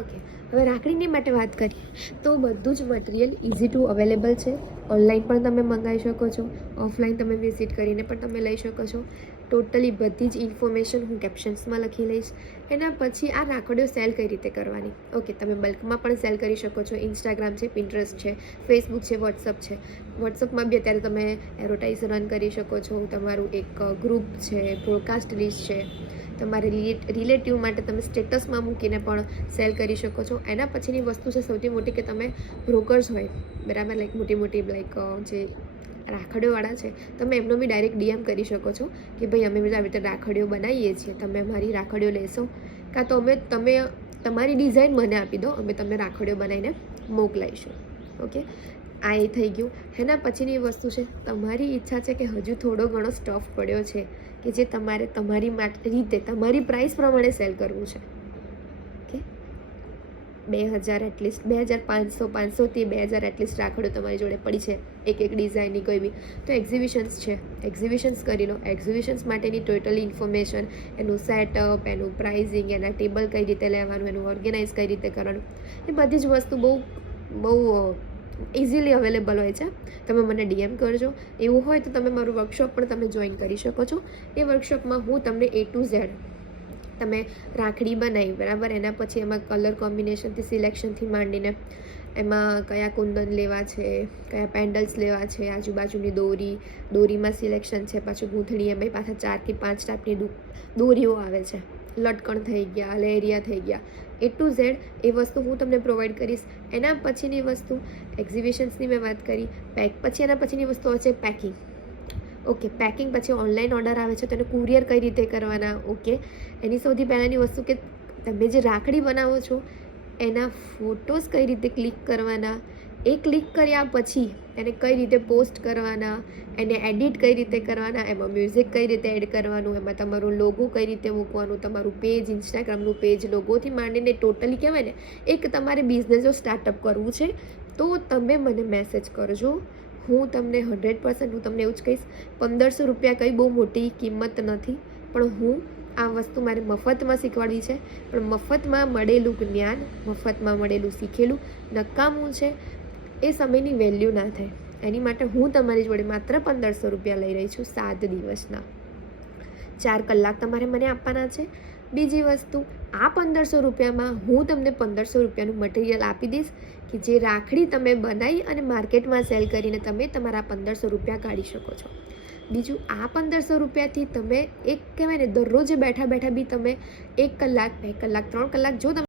Okay, હવે રાખડીની માટે વાત કરીએ તો બધું જ મટીરિયલ ઇઝી ટુ અવેલેબલ છે. ઓનલાઈન પણ તમે મંગાવી શકો છો, ઓફલાઈન તમે વિઝિટ કરીને પણ તમે લઈ શકો છો. ટોટલી બધી જ ઇન્ફોર્મેશન હું કેપ્શન્સમાં લખી લઈશ. એના પછી આ રાખડીઓ સેલ કઈ રીતે કરવાની. ઓકે, તમે બલ્કમાં પણ સેલ કરી શકો છો. ઇન્સ્ટાગ્રામ છે, પિન્ટરેસ્ટ છે, ફેસબુક છે, વોટ્સઅપ છે. વોટ્સઅપમાં બી અત્યારે તમે એડવર્ટાઇઝ રન કરી શકો છો. તમારું એક ગ્રુપ છે, બ્રોડકાસ્ટ લિસ્ટ છે. તમારે રિલેટિવ માટે તમે સ્ટેટસમાં મૂકીને પણ સેલ કરી શકો છો. એના પછીની વસ્તુ છે સૌથી મોટી કે તમે બ્રોકર્સ હોય બરાબર, લાઈક મોટી લાઈક જે રાખડીઓવાળા છે, તમે એમનો બી ડાયરેક્ટ ડીએમ કરી શકો છો કે ભાઈ અમે આવી રીતે રાખડીઓ બનાવીએ છીએ, તમે અમારી રાખડીઓ લેશો, કાં તો તમે તમારી ડિઝાઇન મને આપી દો, અમે તમને રાખડીઓ બનાવીને મોકલાઈશું. ઓકે, આ એ થઈ ગયું. એના પછીની વસ્તુ છે તમારી ઈચ્છા છે કે હજુ થોડો ઘણો સ્ટફ પડ્યો છે કે જે તમારે તમારી રીતે તમારી પ્રાઇસ પ્રમાણે સેલ કરવું છે. ઓકે, 2000 એટલીસ્ટ 2500 500થી 2000 એટલીસ્ટ રાખડીઓ તમારી જોડે પડી છે એક ડિઝાઇનની કોઈ બી, તો એક્ઝિબિશન્સ છે, એક્ઝિબિશન્સ કરી લો. એક્ઝિબિશન્સ માટેની ટોટલી ઇન્ફોર્મેશન, એનું સેટઅપ, એનું પ્રાઇઝિંગ, એના ટેબલ કઈ રીતે લેવાનું, એનું ઓર્ગેનાઇઝ કઈ રીતે કરવાનું, એ બધી જ વસ્તુ બહુ ઇઝીલી અવેલેબલ હોય છે. તમે મને ડીએમ કરજો. એવું હોય તો તમે મારું વર્કશોપ પણ તમે જોઈન કરી શકો છો. એ વર્કશોપમાં હું તમને A to Z તમે રાખડી બનાવી બરાબર, એના પછી એમાં કલર કોમ્બિનેશનથી સિલેક્શનથી માંડીને એમાં કયા કુંદન લેવા છે, કયા પેન્ડલ્સ લેવા છે, આજુબાજુની દોરીમાં સિલેક્શન છે, પાછું ગૂંથણી, એમાં પાછા 4 થી 5 ટાઈપની દોરીઓ આવે છે, લટકણ થઈ ગયા, લેરિયા થઈ ગયા, A to Z એ વસ્તુ હું તમને પ્રોવાઈડ કરીશ. એના પછીની વસ્તુ એક્ઝિબિશન્સની મેં વાત કરી. એના પછીની વસ્તુ છે પેકિંગ. ઓકે, પેકિંગ પછી ઓનલાઈન ઓર્ડર આવે છે તો એને કુરિયર કઈ રીતે કરવાના. ઓકે, એની સૌથી પહેલાંની વસ્તુ કે તમે જે રાખડી બનાવો છો એના ફોટોઝ કઈ રીતે ક્લિક કરવાના, એ ક્લિક કર્યા પછી એને કઈ રીતે પોસ્ટ કરવાના, એને એડિટ કઈ રીતે કરવાના, એમાં મ્યુઝિક કઈ રીતે એડ કરવાનું, એમાં તમારું લોગો કઈ રીતે મૂકવાનું, તમારું પેજ, ઇન્સ્ટાગ્રામનું પેજ, લોગોથી માંડીને ટોટલી કહેવાય ને એક તમારે બિઝનેસ જો સ્ટાર્ટઅપ કરવું છે તો તમે મને મેસેજ કરજો. હું તમને 100% હું તમને એવું જ કહીશ. 1500 રૂપિયા કંઈ બહુ મોટી કિંમત નથી, પણ હું આ વસ્તુ મારે મફતમાં શીખવાડવી છે. પણ મફતમાં મળેલું જ્ઞાન, મફતમાં મળેલું શીખેલું નકામું છે એ સમયની વેલ્યુ ના થાય. એની માટે હું તમારી જોડે માત્ર 1500 રૂપિયા લઈ રહી છું 7 દિવસના. 4 કલાક તમારે મને આપવાના છે. બીજી વસ્તુ, આ 1500 રૂપિયામાં હું તમને 1500 રૂપિયાનું મટીરિયલ આપી દઈશ કે જે રાખડી તમે બનાવી અને માર્કેટમાં સેલ કરીને તમે તમારા 1500 રૂપિયા કાઢી શકો છો. બીજું, આ 1500 રૂપિયાથી તમે એક કહેવાય ને દરરોજ બેઠા બી તમે 1 કલાક, 2 કલાક, 3 કલાક જો તમે